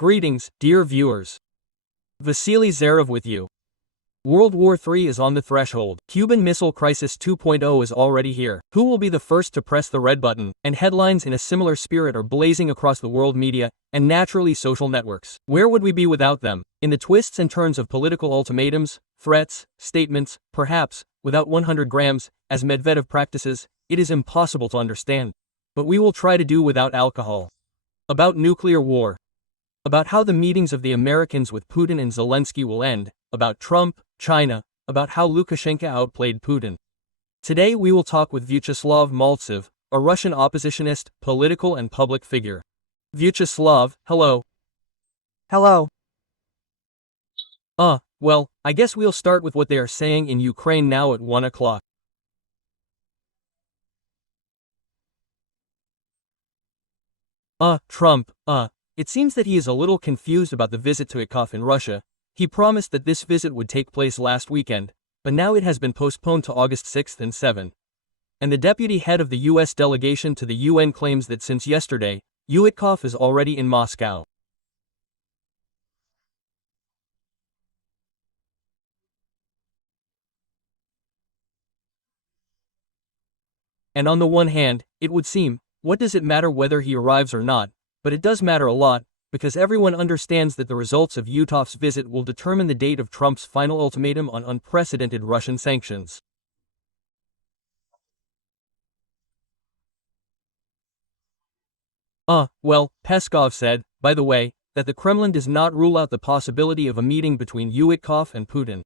Greetings, dear viewers. Vasily Zarev with you. World War III is on the threshold. Cuban Missile Crisis 2.0 is already here. Who will be the first to press the red button? And headlines in a similar spirit are blazing across the world media, and naturally social networks. Where would we be without them? In the twists and turns of political ultimatums, threats, statements, perhaps, without 100 grams, as Medvedev practices, it is impossible to understand. But we will try to do without alcohol. About nuclear war. About how the meetings of the Americans with Putin and Zelensky will end. About Trump, China, about how Lukashenko outplayed Putin. Today we will talk with Vyacheslav Maltsev, a Russian oppositionist, political and public figure. Vyacheslav, hello. Hello. Well, I guess we'll start with what they are saying in Ukraine now at 1 o'clock. Trump, it seems that he is a little confused about the visit to Ikov in Russia. He promised that this visit would take place last weekend, but now it has been postponed to August 6th and 7th. And the deputy head of the U.S. delegation to the UN claims that since yesterday, Ikov is already in Moscow. And on the one hand, it would seem, what does it matter whether he arrives or not? But it does matter a lot, because everyone understands that the results of Ikov's visit will determine the date of Trump's final ultimatum on unprecedented Russian sanctions. Well, Peskov said, by the way, that the Kremlin does not rule out the possibility of a meeting between Ikov and Putin.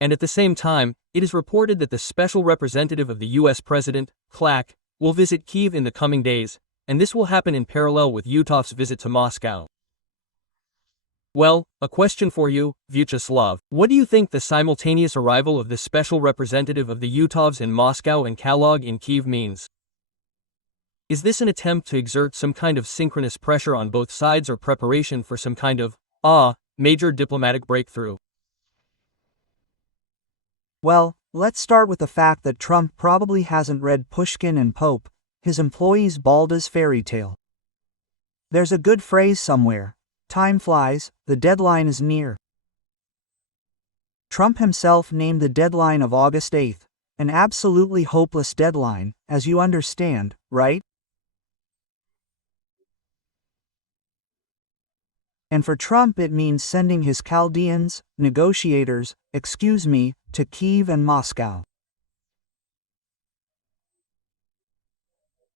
And at the same time, it is reported that the special representative of the U.S. President, Clark, will visit Kyiv in the coming days, and this will happen in parallel with Ikov's visit to Moscow. Well, a question for you, Vyacheslav. What do you think the simultaneous arrival of the special representative of the Ikovs in Moscow and Kalog in Kyiv means? Is this an attempt to exert some kind of synchronous pressure on both sides or preparation for some kind of, major diplomatic breakthrough? Well, let's start with the fact that Trump probably hasn't read Pushkin and Pope, his employee's Balda's fairy tale. There's a good phrase somewhere: time flies, the deadline is near. Trump himself named the deadline of August 8th, an absolutely hopeless deadline, as you understand, right? And for Trump it means sending his Chaldeans, negotiators, to Kyiv and Moscow.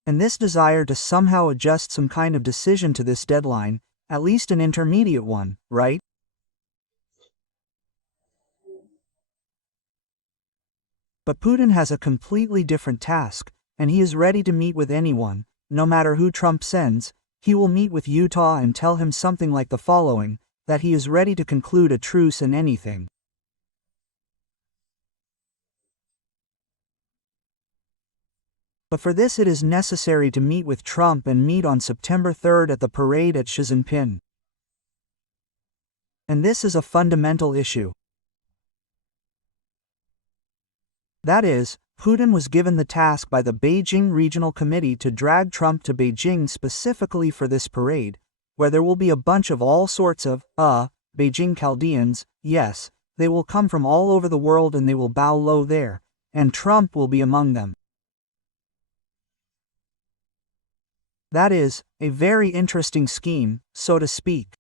And this desire to somehow adjust some kind of decision to this deadline, at least an intermediate one, right? But Putin has a completely different task, and he is ready to meet with anyone, no matter who Trump sends. He will meet with Utah and tell him something like the following, that he is ready to conclude a truce in anything. But for this it is necessary to meet with Trump and meet on September 3rd at the parade at Xi Jinping. And this is a fundamental issue. That is, Putin was given the task by the Beijing Regional Committee to drag Trump to Beijing specifically for this parade, where there will be a bunch of all sorts of, Beijing Chaldeans. Yes, they will come from all over the world and they will bow low there, and Trump will be among them. That is, a very interesting scheme, so to speak.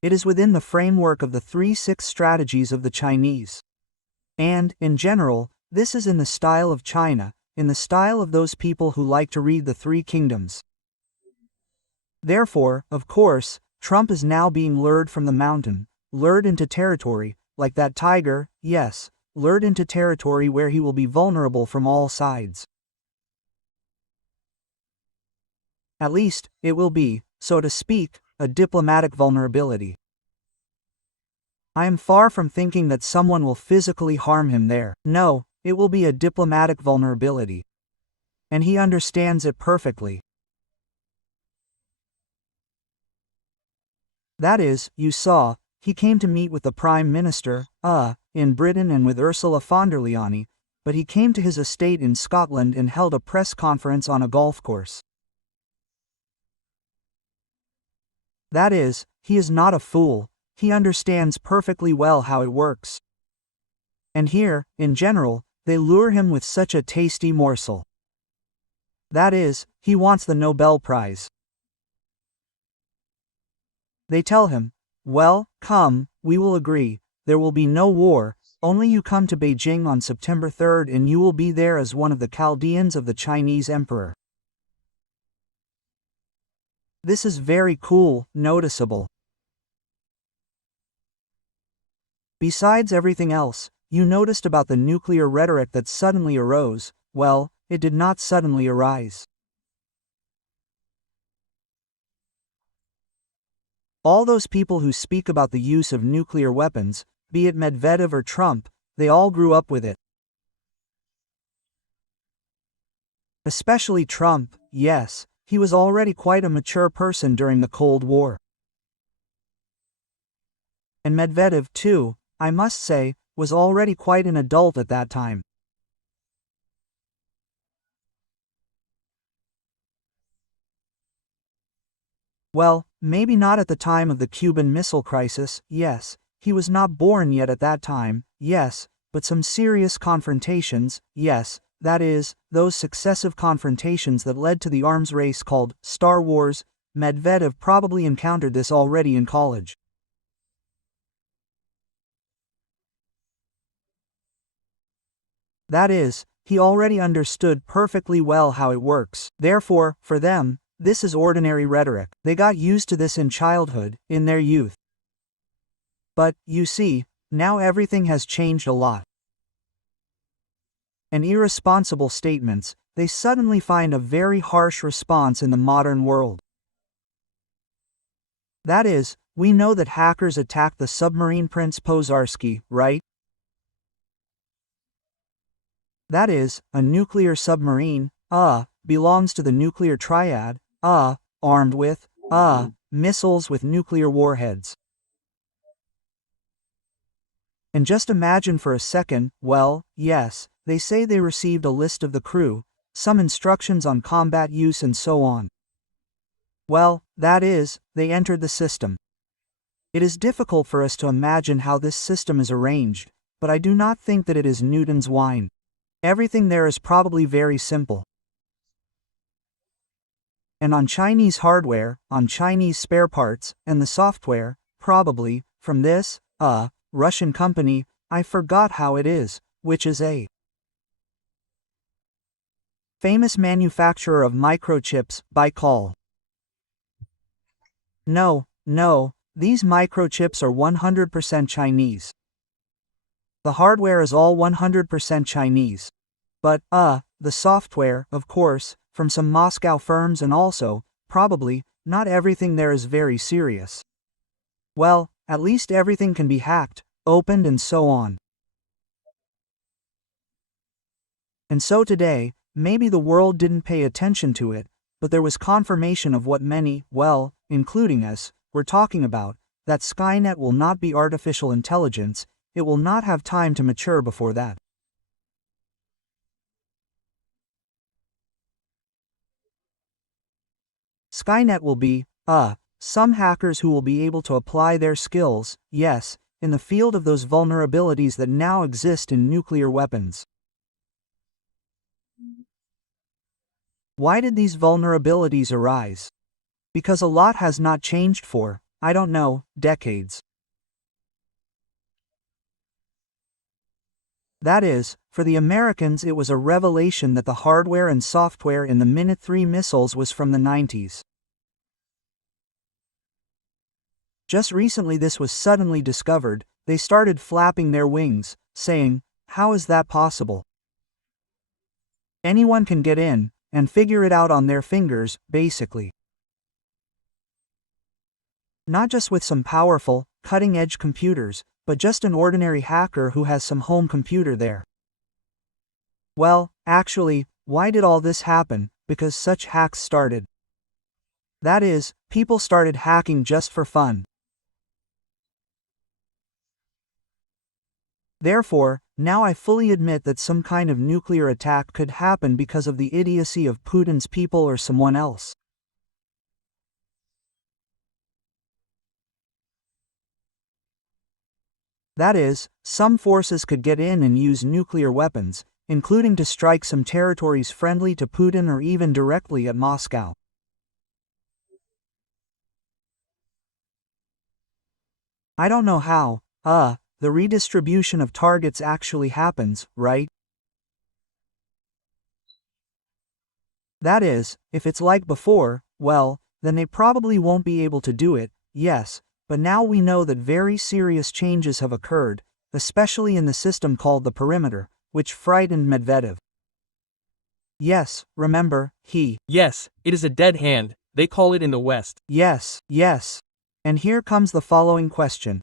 It is within the framework of the 3-6 strategies of the Chinese. And, in general, this is in the style of China, in the style of those people who like to read the Three Kingdoms. Therefore, of course, Trump is now being lured from the mountain, lured into territory, like that tiger, yes, lured into territory where he will be vulnerable from all sides. At least, it will be, so to speak, a diplomatic vulnerability. I am far from thinking that someone will physically harm him there. No, it will be a diplomatic vulnerability. And he understands it perfectly. That is, you saw, he came to meet with the Prime Minister, in Britain and with Ursula von der Leyen, but he came to his estate in Scotland and held a press conference on a golf course. That is, he is not a fool, he understands perfectly well how it works. And here, in general, they lure him with such a tasty morsel. That is, he wants the Nobel Prize. They tell him, well, come, we will agree, there will be no war, only you come to Beijing on September 3rd and you will be there as one of the Chaldeans of the Chinese emperor. This is very cool, noticeable. Besides everything else, you noticed about the nuclear rhetoric that suddenly arose. Well, it did not suddenly arise. All those people who speak about the use of nuclear weapons, be it Medvedev or Trump, they all grew up with it. Especially Trump, yes, he was already quite a mature person during the Cold War. And Medvedev too, I must say, was already quite an adult at that time. Well, maybe not at the time of the Cuban Missile Crisis, yes, he was not born yet at that time, yes, but some serious confrontations, yes, that is, those successive confrontations that led to the arms race called Star Wars. Medvedev probably encountered this already in college. That is, he already understood perfectly well how it works. Therefore, for them, this is ordinary rhetoric. They got used to this in childhood, in their youth. But, you see, now everything has changed a lot. And irresponsible statements, they suddenly find a very harsh response in the modern world. That is, we know that hackers attacked the submarine Prince Pozarsky, right? That is, a nuclear submarine, belongs to the nuclear triad, armed with, missiles with nuclear warheads. And just imagine for a second, well, yes, they say they received a list of the crew, some instructions on combat use and so on. Well, that is, they entered the system. It is difficult for us to imagine how this system is arranged, but I do not think that it is Newton's wine. Everything there is probably very simple. And on Chinese hardware, on Chinese spare parts, and the software, probably, from this, Russian company, I forgot how it is, which is a famous manufacturer of microchips, Baikal. No, these microchips are 100% Chinese. The hardware is all 100% Chinese. But, the software, of course, from some Moscow firms and also, probably, not everything there is very serious. Well, at least everything can be hacked, opened and so on. And so today, maybe the world didn't pay attention to it, but there was confirmation of what many, well, including us, were talking about, that Skynet will not be artificial intelligence, it will not have time to mature before that. Skynet will be, some hackers who will be able to apply their skills, yes, in the field of those vulnerabilities that now exist in nuclear weapons. Why did these vulnerabilities arise? Because a lot has not changed for, I don't know, decades. That is, for the Americans it was a revelation that the hardware and software in the Minute 3 missiles was from the 90s. Just recently this was suddenly discovered, they started flapping their wings, saying, how is that possible? Anyone can get in, and figure it out on their fingers, basically. Not just with some powerful, cutting-edge computers, but just an ordinary hacker who has some home computer there. Well, actually, why did all this happen? Because such hacks started. That is, people started hacking just for fun. Therefore, now I fully admit that some kind of nuclear attack could happen because of the idiocy of Putin's people or someone else. That is, some forces could get in and use nuclear weapons, including to strike some territories friendly to Putin or even directly at Moscow. I don't know how, the redistribution of targets actually happens, right? That is, if it's like before, well, then they probably won't be able to do it, yes, but now we know that very serious changes have occurred, especially in the system called the perimeter, which frightened Medvedev. Yes, remember, Yes, it is a dead hand, they call it in the West. Yes. And here comes the following question.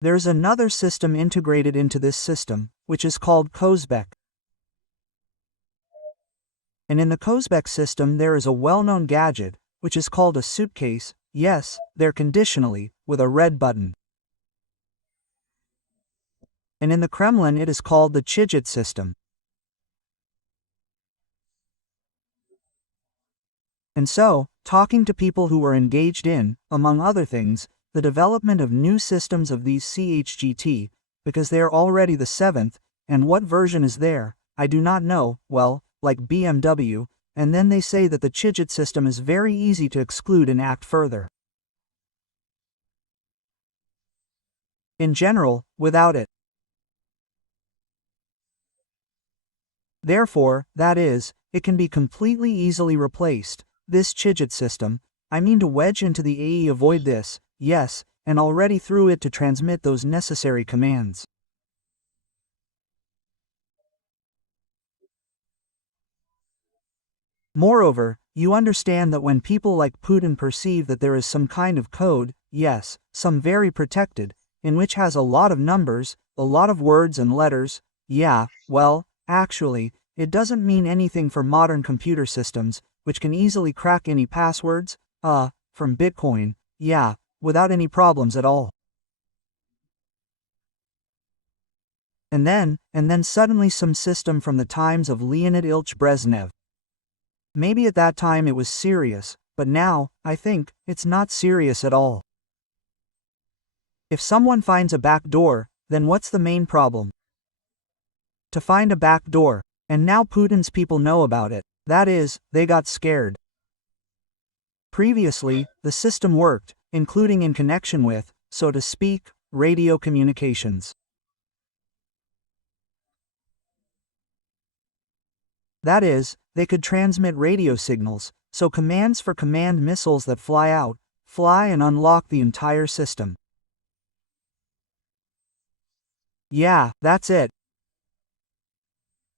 There's another system integrated into this system, which is called Kozbek. And in the Kozbek system there is a well-known gadget, which is called a suitcase, yes, there conditionally, with a red button. And in the Kremlin it is called the Chijit system. And so, talking to people who were engaged in, among other things, the development of new systems of these CHGT, because they are already the 7th, and what version is there, I do not know, well, like BMW, and then they say that the Chijit system is very easy to exclude and act further. In general, without it. Therefore, that is, it can be completely easily replaced, this Chijit system, I mean to wedge into the AE avoid this, yes, and already through it to transmit those necessary commands. Moreover, you understand that when people like Putin perceive that there is some kind of code, yes, some very protected, in which has a lot of numbers, a lot of words and letters, yeah, well, actually, it doesn't mean anything for modern computer systems, which can easily crack any passwords, from Bitcoin, yeah, without any problems at all. And then suddenly some system from the times of Leonid Ilyich Brezhnev. Maybe at that time it was serious, but now, I think, it's not serious at all. If someone finds a back door, then what's the main problem? To find a back door, and now Putin's people know about it, that is, they got scared. Previously, the system worked, including in connection with, so to speak, radio communications. That is, they could transmit radio signals, so commands for command missiles that fly and unlock the entire system. Yeah, that's it.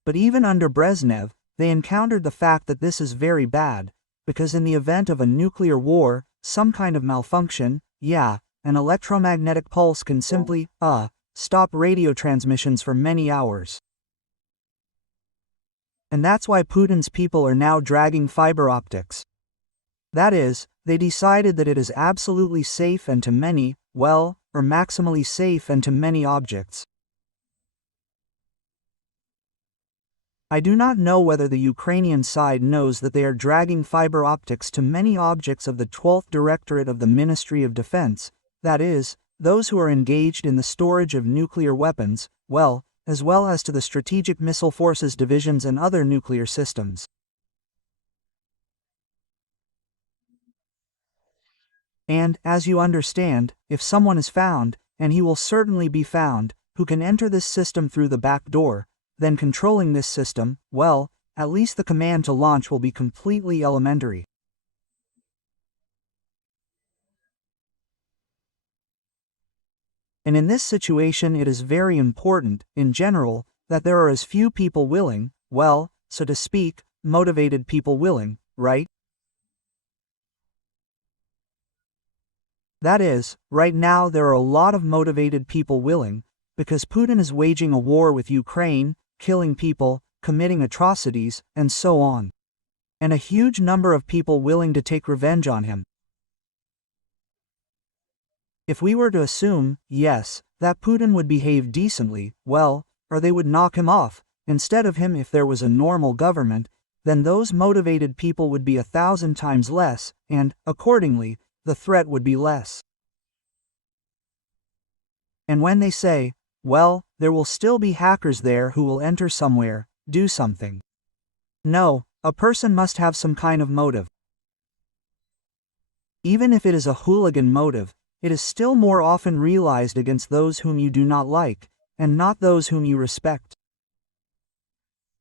But even under Brezhnev, they encountered the fact that this is very bad, because in the event of a nuclear war, some kind of malfunction, yeah, an electromagnetic pulse can simply, stop radio transmissions for many hours. And that's why Putin's people are now dragging fiber optics. That is, they decided that it is absolutely safe and to many, well, or maximally safe and to many objects. I do not know whether the Ukrainian side knows that they are dragging fiber optics to many objects of the 12th Directorate of the Ministry of Defense, that is, those who are engaged in the storage of nuclear weapons, well as to the Strategic Missile Forces divisions and other nuclear systems. And, as you understand, if someone is found, and he will certainly be found, who can enter this system through the back door, then controlling this system, well, at least the command to launch will be completely elementary. And in this situation it is very important, in general, that there are as few people willing, well, so to speak, motivated people willing, right? That is, right now there are a lot of motivated people willing, because Putin is waging a war with Ukraine, killing people, committing atrocities, and so on. And a huge number of people willing to take revenge on him. If we were to assume, yes, that Putin would behave decently, well, or they would knock him off, instead of him if there was a normal government, then those motivated people would be 1,000 times less, and, accordingly, the threat would be less. And when they say, well, there will still be hackers there who will enter somewhere, do something. No, a person must have some kind of motive. Even if it is a hooligan motive, it is still more often realized against those whom you do not like, and not those whom you respect.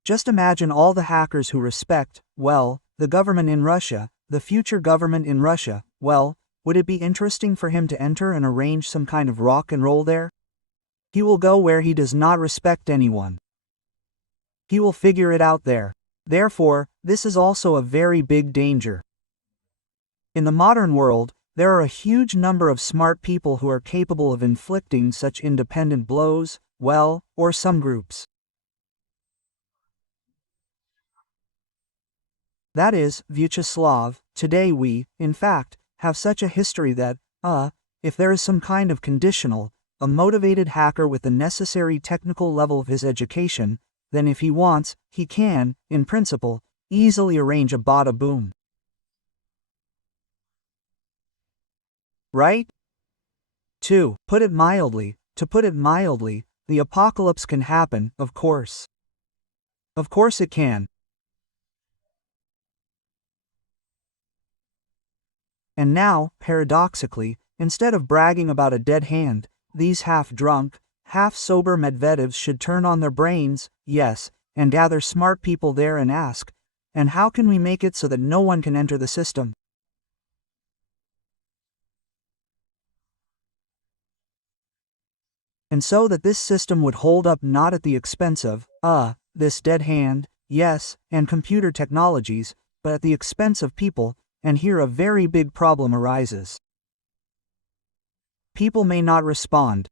Just imagine all the hackers who respect, well, the government in Russia, the future government in Russia. Well, would it be interesting for him to enter and arrange some kind of rock and roll there? He will go where he does not respect anyone. He will figure it out there. Therefore, this is also a very big danger. In the modern world, there are a huge number of smart people who are capable of inflicting such independent blows, well, or some groups. That is, Vyacheslav, today we, in fact, have such a history that, if there is some kind of conditional, a motivated hacker with the necessary technical level of his education, then if he wants, he can, in principle, easily arrange a bada boom. Right? To put it mildly, the apocalypse can happen, of course. Of course it can. And now, paradoxically, instead of bragging about a dead hand, these half-drunk, half-sober Medvedevs should turn on their brains, yes, and gather smart people there and ask, and how can we make it so that no one can enter the system? And so that this system would hold up not at the expense of, this dead hand, yes, and computer technologies, but at the expense of people, and here a very big problem arises. People may not respond.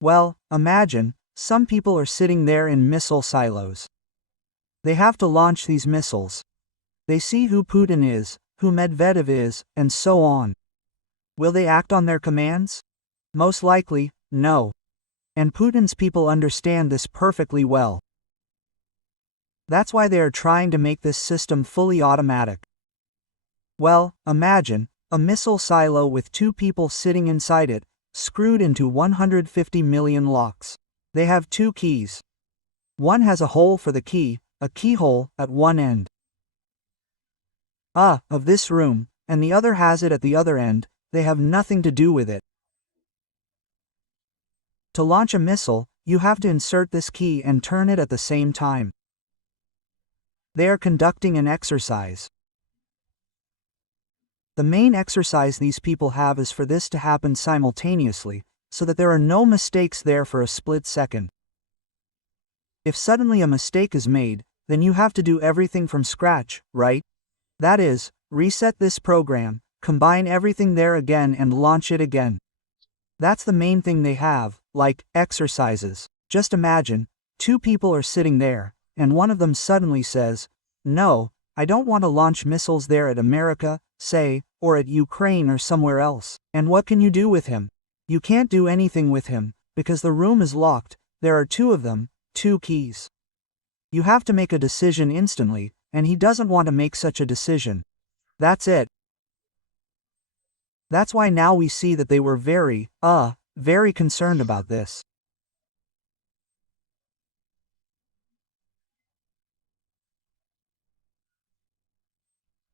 Well, imagine, some people are sitting there in missile silos. They have to launch these missiles. They see who Putin is, who Medvedev is, and so on. Will they act on their commands? Most likely, no. And Putin's people understand this perfectly well. That's why they are trying to make this system fully automatic. Well, imagine, a missile silo with two people sitting inside it, screwed into 150 million locks. They have two keys. One has a hole for the key, a keyhole, at one end. Of this room, and the other has it at the other end. They have nothing to do with it. To launch a missile, you have to insert this key and turn it at the same time. They are conducting an exercise. The main exercise these people have is for this to happen simultaneously, so that there are no mistakes there for a split second. If suddenly a mistake is made, then you have to do everything from scratch, right? That is, reset this program, combine everything there again and launch it again. That's the main thing they have, like exercises. Just imagine, two people are sitting there, and one of them suddenly says, no, I don't want to launch missiles there at America, say, or at Ukraine or somewhere else. And what can you do with him? You can't do anything with him, because the room is locked. There are two of them, two keys. You have to make a decision instantly, and he doesn't want to make such a decision. That's it. That's why now we see that they were very concerned about this.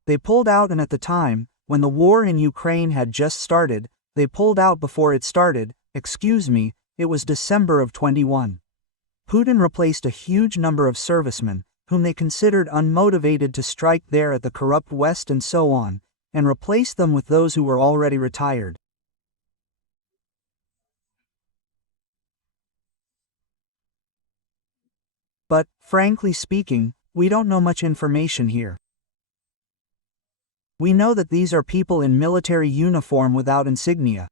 They pulled out, and at the time, when the war in Ukraine had just started, they pulled out before it started. It was December of 21. Putin replaced a huge number of servicemen, whom they considered unmotivated to strike there at the corrupt West and so on, and replaced them with those who were already retired. But, frankly speaking, we don't know much information here. We know that these are people in military uniform without insignia.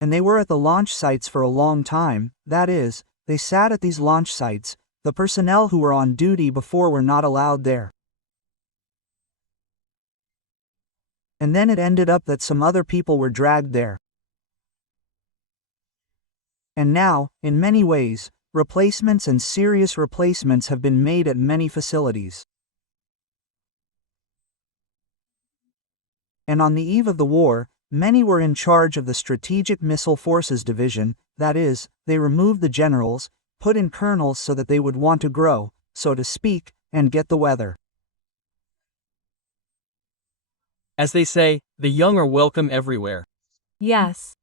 And they were at the launch sites for a long time. That is, they sat at these launch sites. The personnel who were on duty before were not allowed there. And then it ended up that some other people were dragged there. And now, in many ways, replacements and serious replacements have been made at many facilities. And on the eve of the war, many were in charge of the Strategic Missile Forces Division, that is, they removed the generals, put in colonels so that they would want to grow, so to speak, and get the weather. As they say, the young are welcome everywhere. Yes.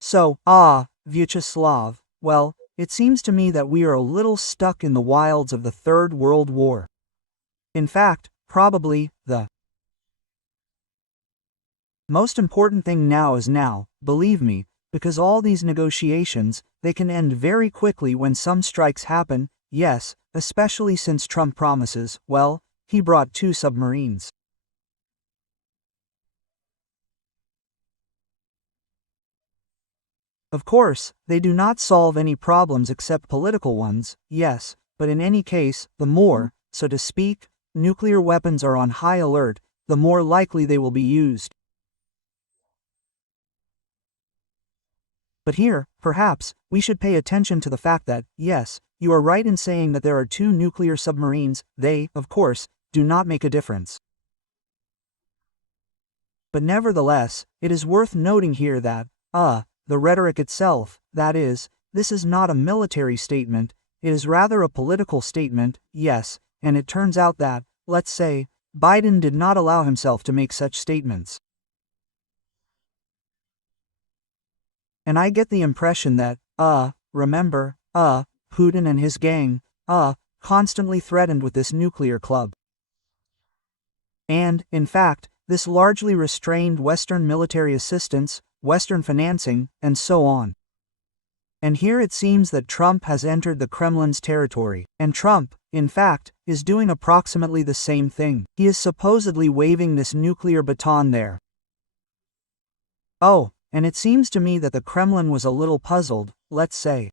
So, Vyacheslav, well, it seems to me that we are a little stuck in the wilds of the Third World War. In fact, probably, the most important thing now is now, believe me, because all these negotiations, they can end very quickly when some strikes happen, yes, especially since Trump promises, well, he brought 2 submarines. Of course, they do not solve any problems except political ones, yes, but in any case, the more, so to speak, nuclear weapons are on high alert, the more likely they will be used. But here, perhaps, we should pay attention to the fact that, yes, you are right in saying that there are 2 nuclear submarines, they, of course, do not make a difference. But nevertheless, it is worth noting here that, the rhetoric itself, that is, this is not a military statement, it is rather a political statement, yes, and it turns out that, let's say, Biden did not allow himself to make such statements. And I get the impression that, remember, Putin and his gang, constantly threatened with this nuclear club. And, in fact, this largely restrained Western military assistance, Western financing, and so on. And here it seems that Trump has entered the Kremlin's territory, and Trump, in fact, is doing approximately the same thing. He is supposedly waving this nuclear baton there. Oh, and it seems to me that the Kremlin was a little puzzled, let's say.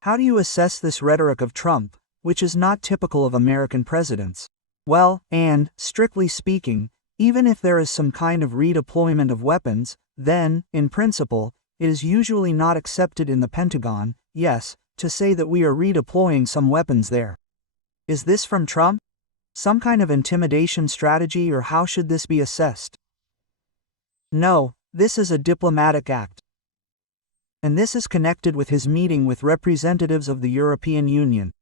How do you assess this rhetoric of Trump, which is not typical of American presidents? Well, and, strictly speaking, even if there is some kind of redeployment of weapons, then, in principle, it is usually not accepted in the Pentagon, yes, to say that we are redeploying some weapons there. Is this from Trump? Some kind of intimidation strategy, or how should this be assessed? No, this is a diplomatic act. And this is connected with his meeting with representatives of the European Union.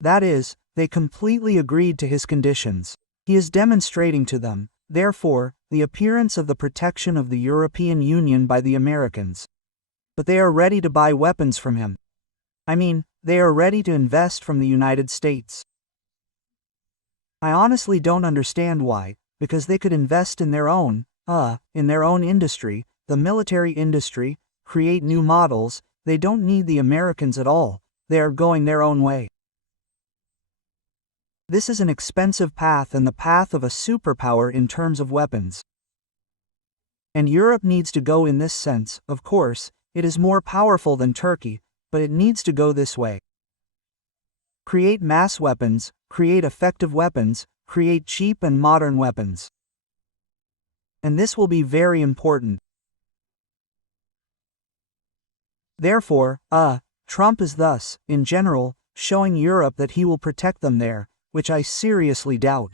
That is, they completely agreed to his conditions. He is demonstrating to them, therefore, the appearance of the protection of the European Union by the Americans. But they are ready to buy weapons from him. I mean, they are ready to invest from the United States. I honestly don't understand why, because they could invest in their own industry, the military industry, create new models, they don't need the Americans at all, they are going their own way. This is an expensive path and the path of a superpower in terms of weapons. And Europe needs to go in this sense, of course, it is more powerful than Turkey, but it needs to go this way. Create mass weapons, create effective weapons, create cheap and modern weapons. And this will be very important. Therefore, Trump is thus, in general, showing Europe that he will protect them there, which I seriously doubt.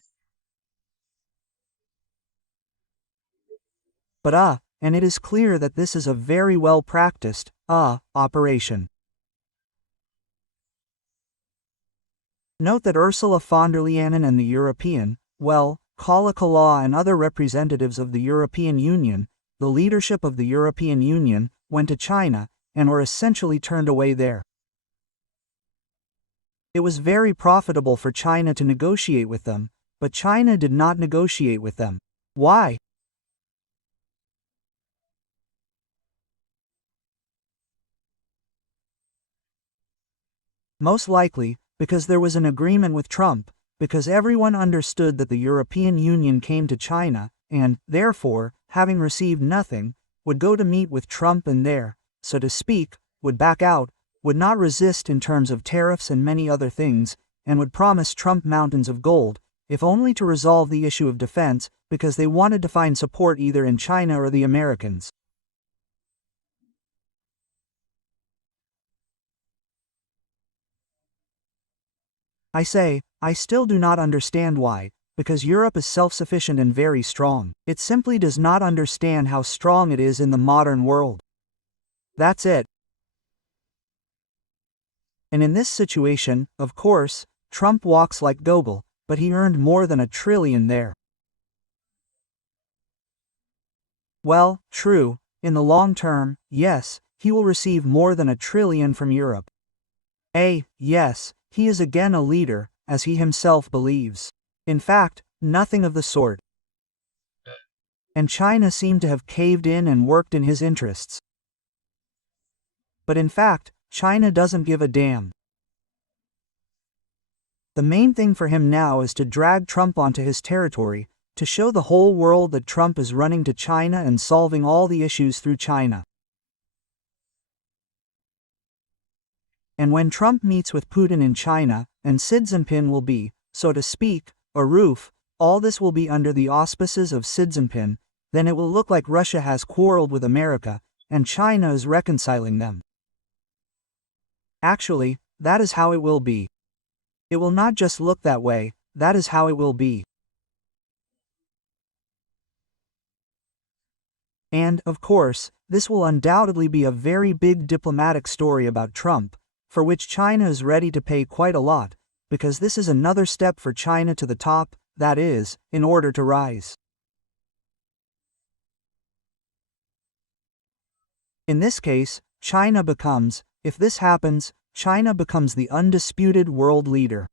But and it is clear that this is a very well practiced, operation. Note that Ursula von der Leyen and the European, Kala Kala and other representatives of the European Union, the leadership of the European Union, went to China, and were essentially turned away there. It was very profitable for China to negotiate with them, but China did not negotiate with them. Why? Most likely, because there was an agreement with Trump, because everyone understood that the European Union came to China, and, therefore, having received nothing, would go to meet with Trump and there, so to speak, would back out, would not resist in terms of tariffs and many other things, and would promise Trump mountains of gold, if only to resolve the issue of defense, because they wanted to find support either in China or the Americans. I say, I still do not understand why, because Europe is self-sufficient and very strong. It simply does not understand how strong it is in the modern world. That's it. And in this situation, of course, Trump walks like Gogol, but he earned more than $1 trillion there. Well, true, in the long term, yes, he will receive more than $1 trillion from Europe. Yes, he is again a leader, as he himself believes. In fact, nothing of the sort. And China seemed to have caved in and worked in his interests. But in fact, China doesn't give a damn. The main thing for him now is to drag Trump onto his territory, to show the whole world that Trump is running to China and solving all the issues through China. And when Trump meets with Putin in China, and Xi Jinping will be, so to speak, a roof, all this will be under the auspices of Xi Jinping, then it will look like Russia has quarreled with America, and China is reconciling them. Actually, that is how it will be. It will not just look that way, that is how it will be. And, of course, this will undoubtedly be a very big diplomatic story about Trump, for which China is ready to pay quite a lot, because this is another step for China to the top, that is, in order to rise. In this case, China becomes, if this happens, China becomes the undisputed world leader.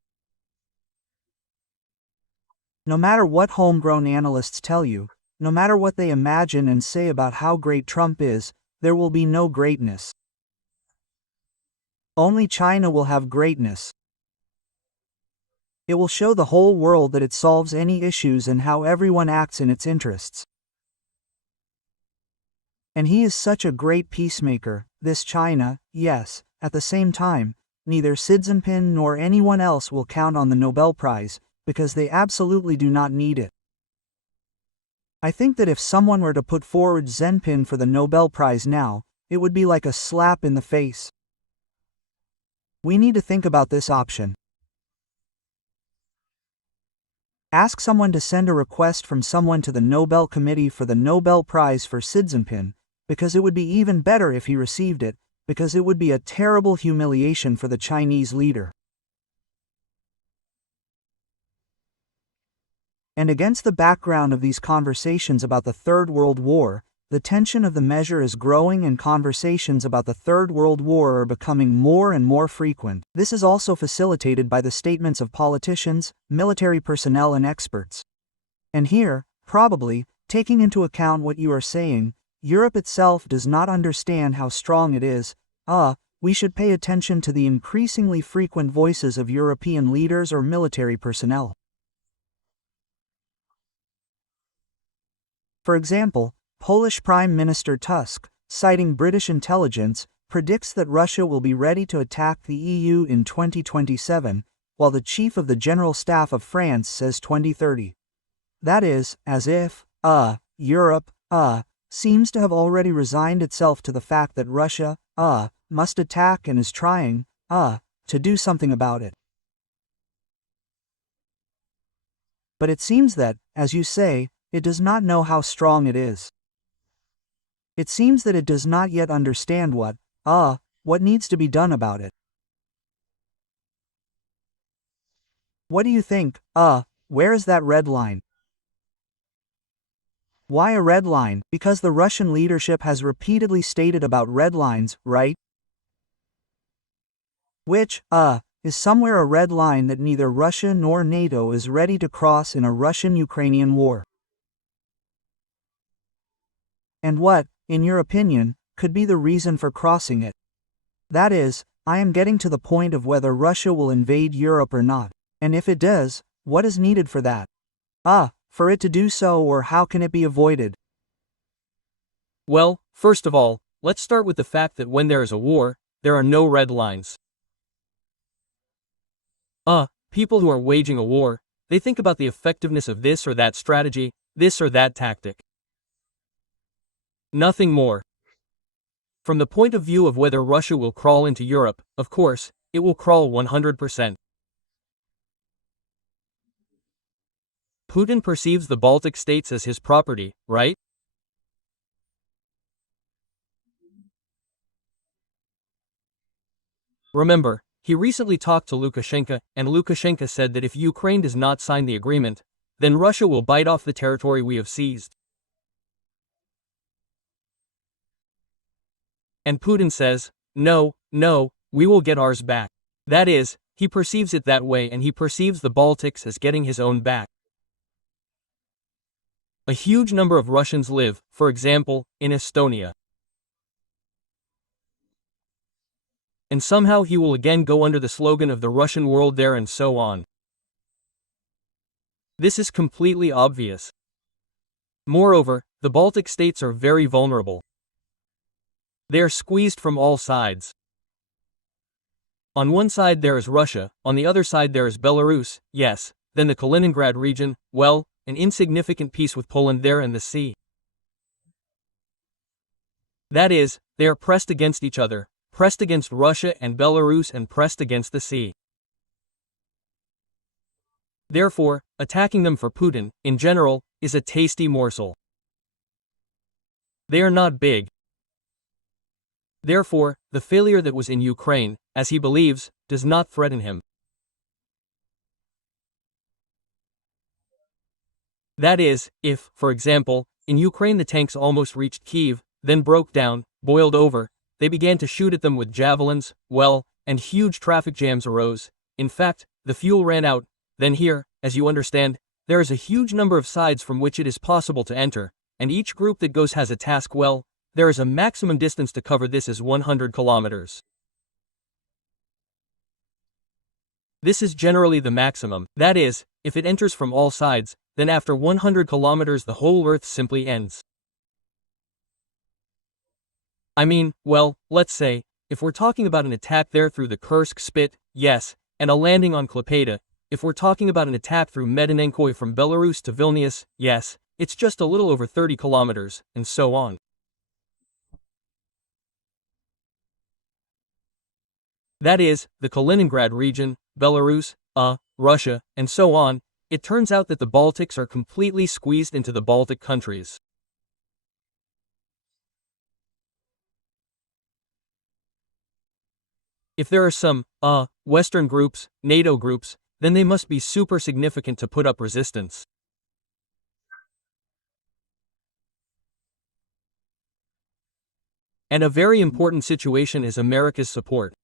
No matter what homegrown analysts tell you, no matter what they imagine and say about how great Trump is, there will be no greatness. Only China will have greatness. It will show the whole world that it solves any issues and how everyone acts in its interests. And he is such a great peacemaker, this China, yes, at the same time, neither Xi Jinping nor anyone else will count on the Nobel Prize, because they absolutely do not need it. I think that if someone were to put forward Xi Jinping for the Nobel Prize now, it would be like a slap in the face. We need to think about this option. Ask someone to send a request from someone to the Nobel Committee for the Nobel Prize for Xi Jinping, because it would be even better if he received it, because it would be a terrible humiliation for the Chinese leader. And against the background of these conversations about the Third World War, the tension of the measure is growing and conversations about the Third World War are becoming more and more frequent. This is also facilitated by the statements of politicians, military personnel and experts. And here, probably, taking into account what you are saying, Europe itself does not understand how strong it is. We should pay attention to the increasingly frequent voices of European leaders or military personnel. For example, Polish Prime Minister Tusk, citing British intelligence, predicts that Russia will be ready to attack the EU in 2027, while the Chief of the General Staff of France says 2030. That is, as if, Europe, seems to have already resigned itself to the fact that Russia, must attack and is trying, to do something about it. But it seems that, as you say, it does not know how strong it is. It seems that it does not yet understand what needs to be done about it. What do you think? Where is that red line? Why a red line? Because the Russian leadership has repeatedly stated about red lines, right? Which, is somewhere a red line that neither Russia nor NATO is ready to cross in a Russian-Ukrainian war. And what, in your opinion, could be the reason for crossing it? That is, I am getting to the point of whether Russia will invade Europe or not, and if it does, what is needed for that? For it to do so, or how can it be avoided? Well, first of all, let's start with the fact that when there is a war, there are no red lines. People who are waging a war, they think about the effectiveness of this or that strategy, this or that tactic. Nothing more. From the point of view of whether Russia will crawl into Europe, of course, it will crawl 100%. Putin perceives the Baltic states as his property, right? Remember, he recently talked to Lukashenko, and Lukashenko said that if Ukraine does not sign the agreement, then Russia will bite off the territory we have seized. And Putin says, no, we will get ours back. That is, he perceives it that way, and he perceives the Baltics as getting his own back. A huge number of Russians live, for example, in Estonia. And somehow he will again go under the slogan of the Russian world there and so on. This is completely obvious. Moreover, the Baltic states are very vulnerable. They are squeezed from all sides. On one side there is Russia, on the other side there is Belarus, yes, then the Kaliningrad region, well, an insignificant piece with Poland there and the sea. That is, they are pressed against each other, pressed against Russia and Belarus and pressed against the sea. Therefore, attacking them for Putin, in general, is a tasty morsel. They are not big. Therefore, the failure that was in Ukraine, as he believes, does not threaten him. That is, if, for example, in Ukraine the tanks almost reached Kyiv, then broke down, boiled over, they began to shoot at them with javelins, well, and huge traffic jams arose. In fact, the fuel ran out. Then here, as you understand, there is a huge number of sides from which it is possible to enter, and each group that goes has a task. Well, there is a maximum distance to cover. This is 100 kilometers. This is generally the maximum. That is, if it enters from all sides, then after 100 kilometers the whole Earth simply ends. I mean, well, let's say, if we're talking about an attack there through the Kursk Spit, yes, and a landing on Klaipeda, if we're talking about an attack through Medininkoy from Belarus to Vilnius, yes, it's just a little over 30 kilometers, and so on. That is, the Kaliningrad region, Belarus, Russia, and so on. It turns out that the Baltics are completely squeezed into the Baltic countries. If there are some, Western groups, NATO groups, then they must be super significant to put up resistance. And a very important situation is America's support.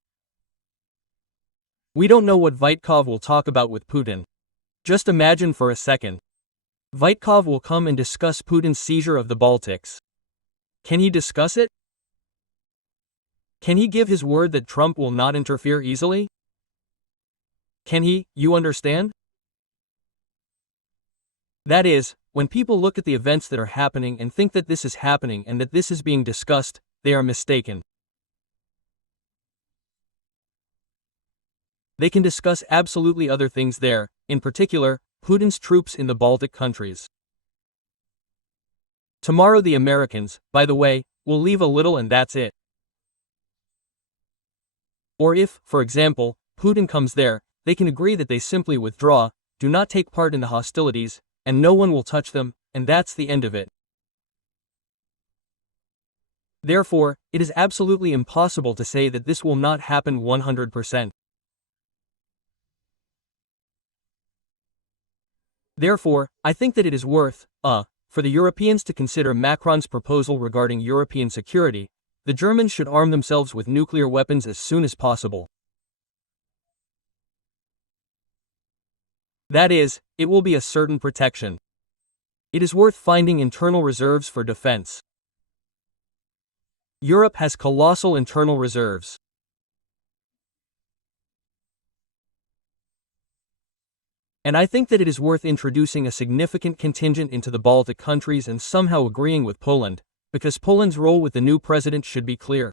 We don't know what Vitkov will talk about with Putin. Just imagine for a second. Vitkov will come and discuss Putin's seizure of the Baltics. Can he discuss it? Can he give his word that Trump will not interfere easily? Can he, you understand? That is, when people look at the events that are happening and think that this is happening and that this is being discussed, they are mistaken. They can discuss absolutely other things there, in particular, Putin's troops in the Baltic countries. Tomorrow the Americans, by the way, will leave a little and that's it. Or if, for example, Putin comes there, they can agree that they simply withdraw, do not take part in the hostilities, and no one will touch them, and that's the end of it. Therefore, it is absolutely impossible to say that this will not happen 100%. Therefore, I think that it is worth, for the Europeans to consider Macron's proposal regarding European security. The Germans should arm themselves with nuclear weapons as soon as possible. That is, it will be a certain protection. It is worth finding internal reserves for defense. Europe has colossal internal reserves. And I think that it is worth introducing a significant contingent into the Baltic countries and somehow agreeing with Poland, because Poland's role with the new president should be clear.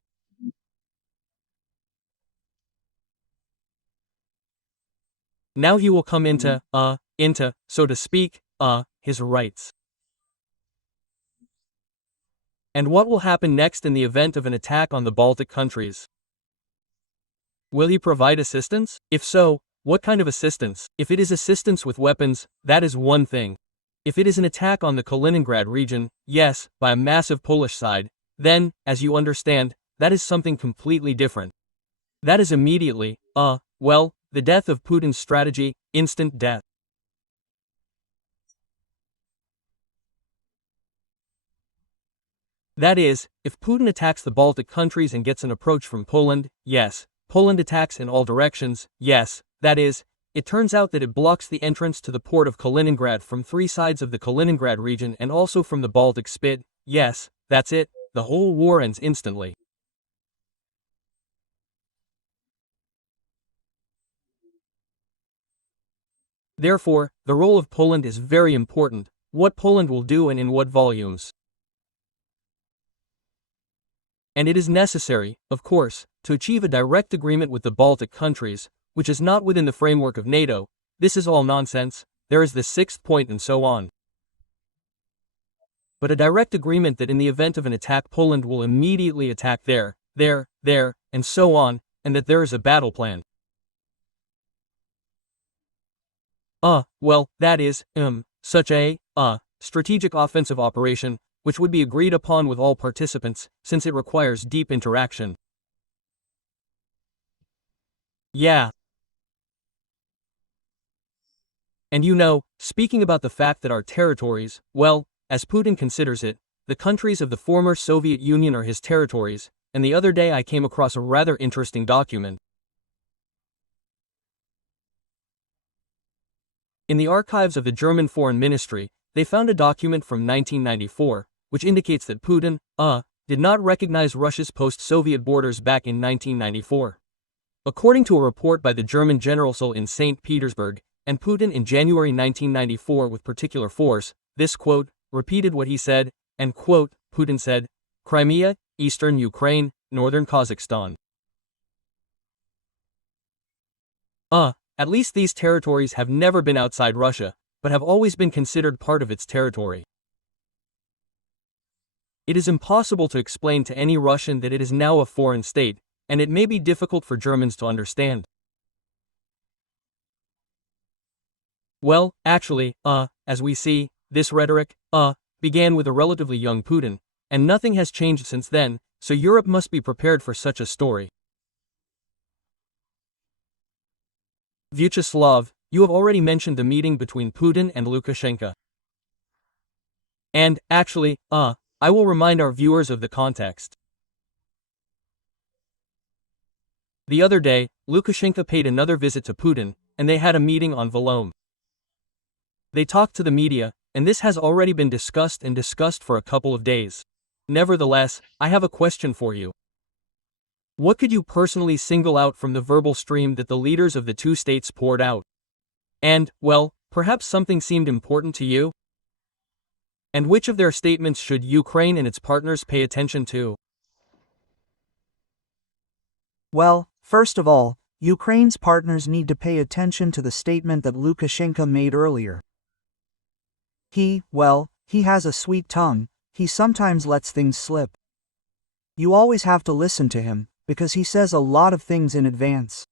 Now he will come into, so to speak, his rights. And what will happen next in the event of an attack on the Baltic countries? Will he provide assistance? If so, what kind of assistance? If it is assistance with weapons, that is one thing. If it is an attack on the Kaliningrad region, yes, by a massive Polish side, then, as you understand, that is something completely different. That is immediately, well, the death of Putin's strategy, instant death. That is, if Putin attacks the Baltic countries and gets an approach from Poland, yes. Poland attacks in all directions, yes. That is, it turns out that it blocks the entrance to the port of Kaliningrad from 3 sides of the Kaliningrad region and also from the Baltic Spit, yes, that's it, the whole war ends instantly. Therefore, the role of Poland is very important, what Poland will do and in what volumes. And it is necessary, of course, to achieve a direct agreement with the Baltic countries, which is not within the framework of NATO. This is all nonsense, there is the 6th point and so on. But a direct agreement that in the event of an attack Poland will immediately attack there, and so on, and that there is a battle plan. Well, that is, such a, strategic offensive operation, which would be agreed upon with all participants, since it requires deep interaction. Yeah. And you know, speaking about the fact that our territories, well, as Putin considers it, the countries of the former Soviet Union are his territories, and the other day I came across a rather interesting document. In the archives of the German Foreign Ministry, they found a document from 1994, which indicates that Putin, did not recognize Russia's post-Soviet borders back in 1994. According to a report by the German Generalsol in St. Petersburg, and Putin in January 1994 with particular force, this quote, repeated what he said, and quote, Putin said, Crimea, eastern Ukraine, northern Kazakhstan. At least these territories have never been outside Russia, but have always been considered part of its territory. It is impossible to explain to any Russian that it is now a foreign state, and it may be difficult for Germans to understand. Well, actually, as we see, this rhetoric, began with a relatively young Putin, and nothing has changed since then, so Europe must be prepared for such a story. Vyacheslav, you have already mentioned the meeting between Putin and Lukashenko. And, actually, I will remind our viewers of the context. The other day, Lukashenko paid another visit to Putin, and they had a meeting on Volom. They talked to the media, and this has already been discussed for a couple of days. Nevertheless, I have a question for you. What could you personally single out from the verbal stream that the leaders of the two states poured out? And, well, perhaps something seemed important to you? And which of their statements should Ukraine and its partners pay attention to? Well, first of all, Ukraine's partners need to pay attention to the statement that Lukashenko made earlier. He has a sweet tongue, he sometimes lets things slip. You always have to listen to him, because he says a lot of things in advance.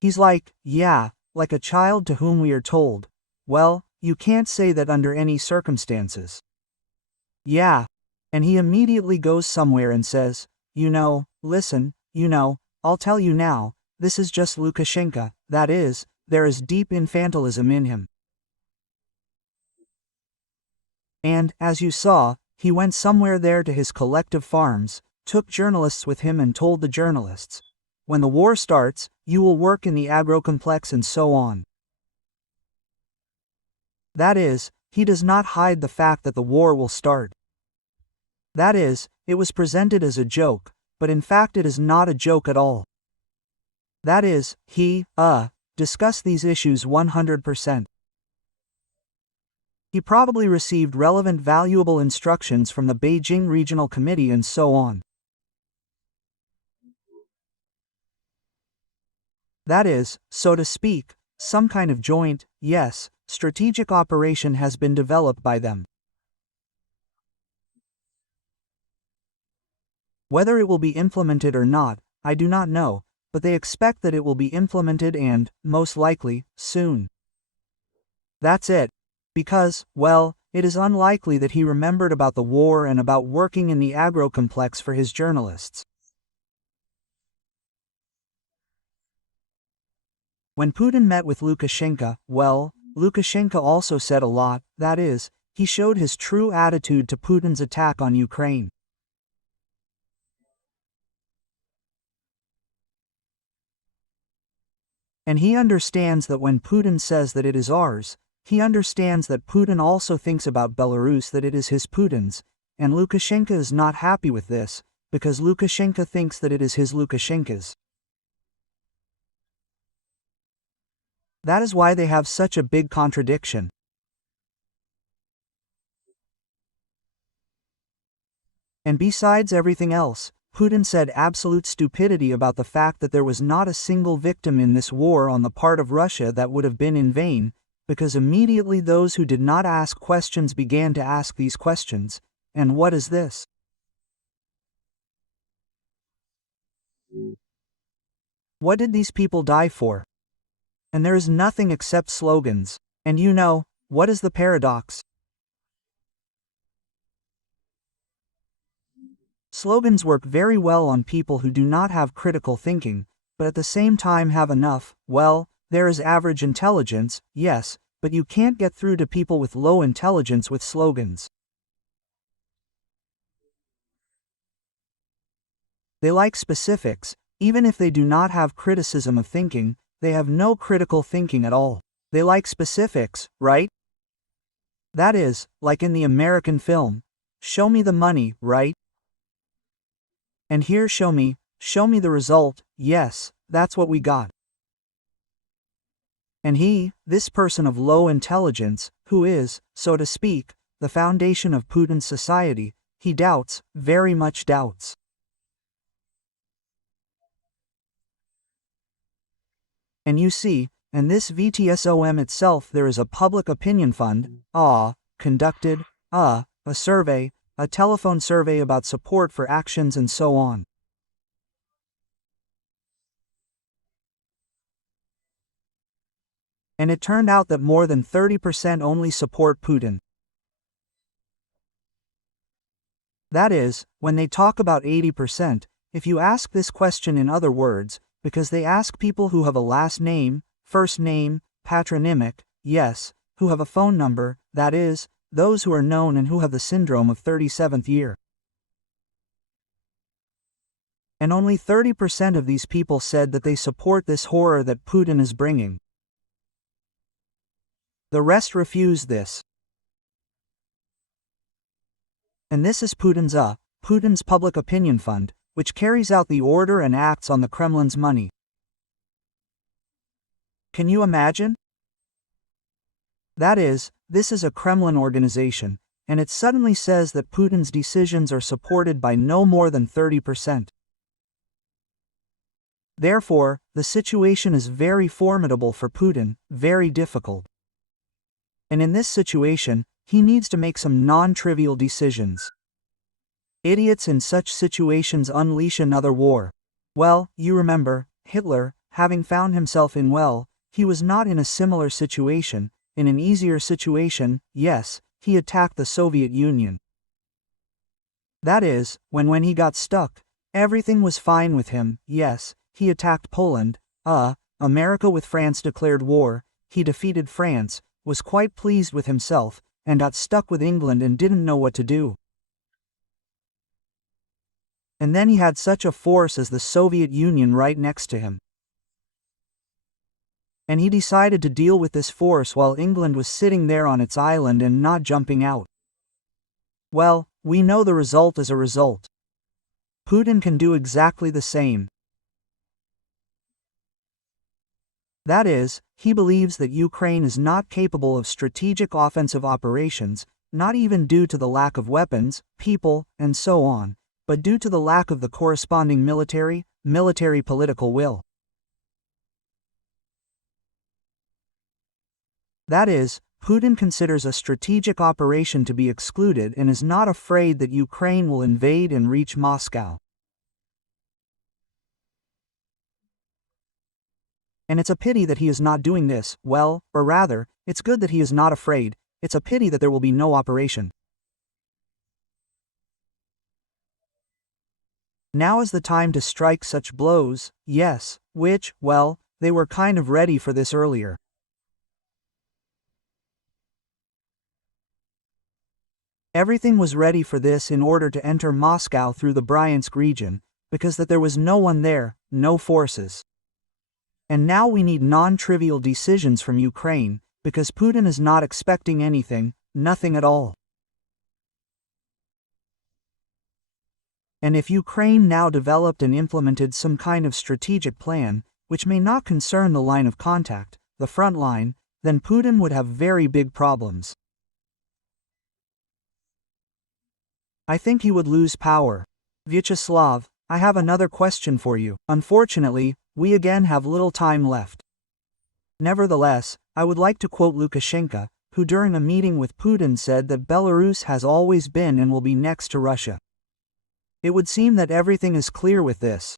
He's like a child to whom we are told, well, you can't say that under any circumstances. Yeah. And he immediately goes somewhere and says, listen, I'll tell you now, this is just Lukashenko, that is, there is deep infantilism in him. And, as you saw, he went somewhere there to his collective farms, took journalists with him and told the journalists, when the war starts, you will work in the agro-complex and so on. That is, he does not hide the fact that the war will start. That is, it was presented as a joke, but in fact it is not a joke at all. That is, he, discussed these issues 100%. He probably received relevant valuable instructions from the Beijing Regional Committee and so on. That is, so to speak, some kind of joint, strategic operation has been developed by them. Whether it will be implemented or not, I do not know, but they expect that it will be implemented and, most likely, soon. That's it. Because, well, it is unlikely that he remembered about the war and about working in the agro complex for his journalists. When Putin met with Lukashenko, well, Lukashenko also said a lot, that is, he showed his true attitude to Putin's attack on Ukraine. And he understands that when Putin says that it is ours, he understands that Putin also thinks about Belarus that it is his Putin's, and Lukashenko is not happy with this, because Lukashenko thinks that it is his Lukashenko's. That is why they have such a big contradiction. And besides everything else, Putin said absolute stupidity about the fact that there was not a single victim in this war on the part of Russia that would have been in vain, because immediately those who did not ask questions began to ask these questions. And what is this? What did these people die for? And there is nothing except slogans. And you know, what is the paradox? Slogans work very well on people who do not have critical thinking, but at the same time have enough. Well, there is average intelligence, yes, but you can't get through to people with low intelligence with slogans. They like specifics, even if they do not have criticism of thinking, they have no critical thinking at all. They like specifics, right? That is, like in the American film, show me the money, right? And here show me the result, yes, that's what we got. And he, this person of low intelligence, who is, so to speak, the foundation of Putin's society, he doubts, very much doubts. And you see, in this VTSOM itself there is a public opinion fund, conducted, a survey, a telephone survey about support for actions and so on. And it turned out that more than 30% only support Putin. That is, when they talk about 80%, if you ask this question in other words, because they ask people who have a last name, first name, patronymic, yes, who have a phone number, that is, those who are known and who have the syndrome of 37th year. And only 30% of these people said that they support this horror that Putin is bringing. The rest refuse this. And this is Putin's public opinion fund, which carries out the order and acts on the Kremlin's money. Can you imagine? That is, this is a Kremlin organization, and it suddenly says that Putin's decisions are supported by no more than 30%. Therefore, the situation is very formidable for Putin, very difficult. And in this situation, he needs to make some non-trivial decisions. Idiots in such situations unleash another war. Well, you remember, Hitler, having found himself in he was not in a similar situation, in an easier situation, yes, he attacked the Soviet Union. That is, when he got stuck, everything was fine with him, yes, he attacked Poland, America with France declared war, he defeated France, was quite pleased with himself, and got stuck with England and didn't know what to do. And then he had such a force as the Soviet Union right next to him. And he decided to deal with this force while England was sitting there on its island and not jumping out. Well, we know the result is a result. Putin can do exactly the same. That is, he believes that Ukraine is not capable of strategic offensive operations, not even due to the lack of weapons, people, and so on, but due to the lack of the corresponding military political will. That is, Putin considers a strategic operation to be excluded and is not afraid that Ukraine will invade and reach Moscow. And it's a pity that he is not doing this, well, or rather, it's good that he is not afraid, it's a pity that there will be no operation. Now is the time to strike such blows, yes, which, well, they were kind of ready for this earlier. Everything was ready for this in order to enter Moscow through the Bryansk region, because that there was no one there, no forces. And now we need non-trivial decisions from Ukraine, because Putin is not expecting anything, nothing at all. And if Ukraine now developed and implemented some kind of strategic plan, which may not concern the line of contact, the front line, then Putin would have very big problems. I think he would lose power. Vyacheslav, I have another question for you. Unfortunately, we again have little time left. Nevertheless, I would like to quote Lukashenko, who during a meeting with Putin said that Belarus has always been and will be next to Russia. It would seem that everything is clear with this.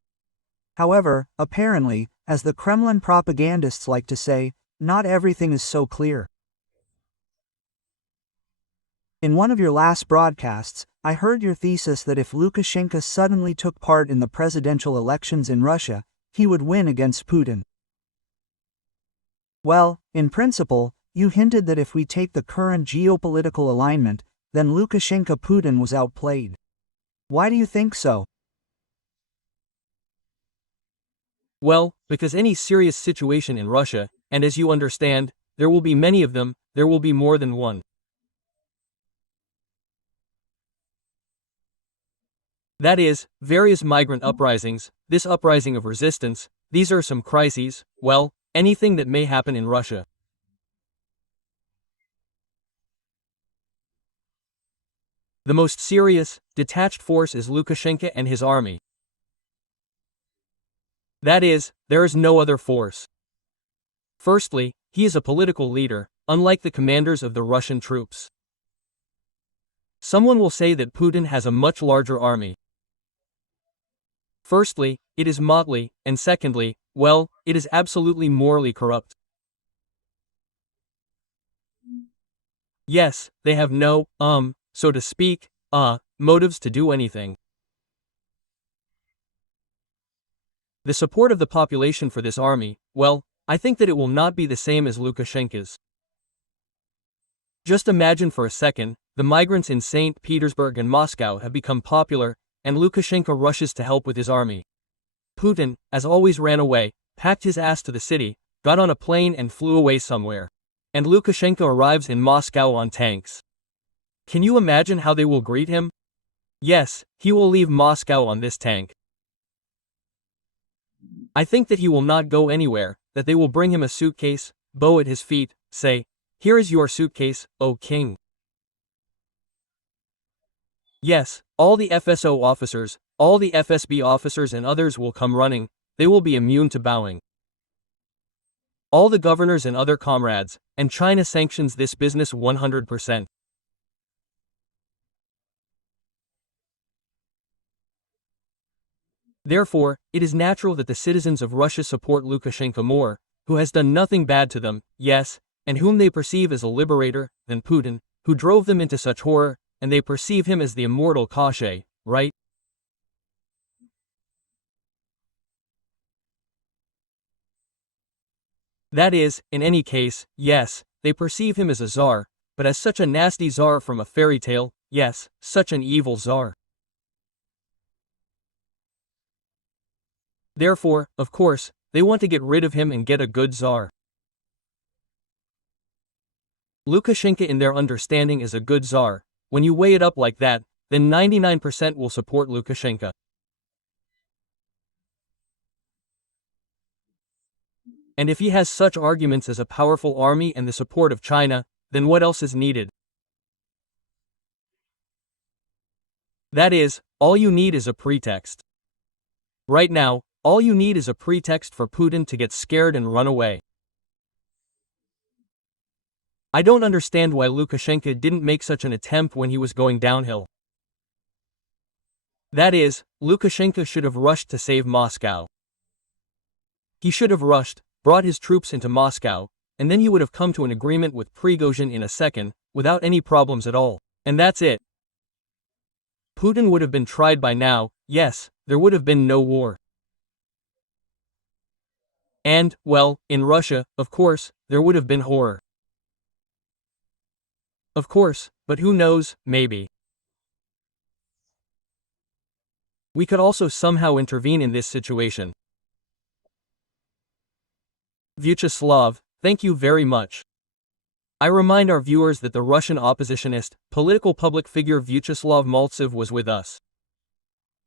However, apparently, as the Kremlin propagandists like to say, not everything is so clear. In one of your last broadcasts, I heard your thesis that if Lukashenko suddenly took part in the presidential elections in Russia, he would win against Putin. Well, in principle, you hinted that if we take the current geopolitical alignment, then Lukashenko-Putin was outplayed. Why do you think so? Well, because any serious situation in Russia, and as you understand, there will be many of them, there will be more than one. That is, various migrant uprisings, this uprising of resistance, these are some crises, well, anything that may happen in Russia. The most serious, detached force is Lukashenko and his army. That is, there is no other force. Firstly, he is a political leader, unlike the commanders of the Russian troops. Someone will say that Putin has a much larger army. Firstly, it is motley, and secondly, well, it is absolutely morally corrupt. Yes, they have no, so to speak, motives to do anything. The support of the population for this army, well, I think that it will not be the same as Lukashenko's. Just imagine for a second, the migrants in St. Petersburg and Moscow have become popular, and Lukashenko rushes to help with his army. Putin, as always, ran away, packed his ass to the city, got on a plane and flew away somewhere. And Lukashenko arrives in Moscow on tanks. Can you imagine how they will greet him? Yes, he will leave Moscow on this tank. I think that he will not go anywhere, that they will bring him a suitcase, bow at his feet, say, "Here is your suitcase, O king." Yes, all the FSO officers, all the FSB officers and others will come running, they will be immune to bowing. All the governors and other comrades, and China sanctions this business 100%. Therefore, it is natural that the citizens of Russia support Lukashenko more, who has done nothing bad to them, yes, and whom they perceive as a liberator, than Putin, who drove them into such horror, and they perceive him as the immortal Koshe, right? That is, in any case, yes, they perceive him as a czar, but as such a nasty czar from a fairy tale, yes, such an evil czar. Therefore, of course, they want to get rid of him and get a good czar. Lukashenko in their understanding is a good czar. When you weigh it up like that, then 99% will support Lukashenko. And if he has such arguments as a powerful army and the support of China, then what else is needed? That is, all you need is a pretext. Right now, all you need is a pretext for Putin to get scared and run away. I don't understand why Lukashenko didn't make such an attempt when he was going downhill. That is, Lukashenko should have rushed to save Moscow. He should have rushed, brought his troops into Moscow, and then you would have come to an agreement with Prigozhin in a second, without any problems at all. And that's it. Putin would have been tried by now, yes, there would have been no war. And, well, in Russia, of course, there would have been horror. Of course, but who knows, maybe. We could also somehow intervene in this situation. Vyacheslav, thank you very much. I remind our viewers that the Russian oppositionist, political public figure Vyacheslav Maltsev was with us.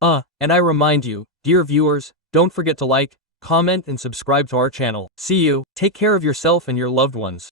And I remind you, dear viewers, don't forget to like, comment and subscribe to our channel. See you, take care of yourself and your loved ones.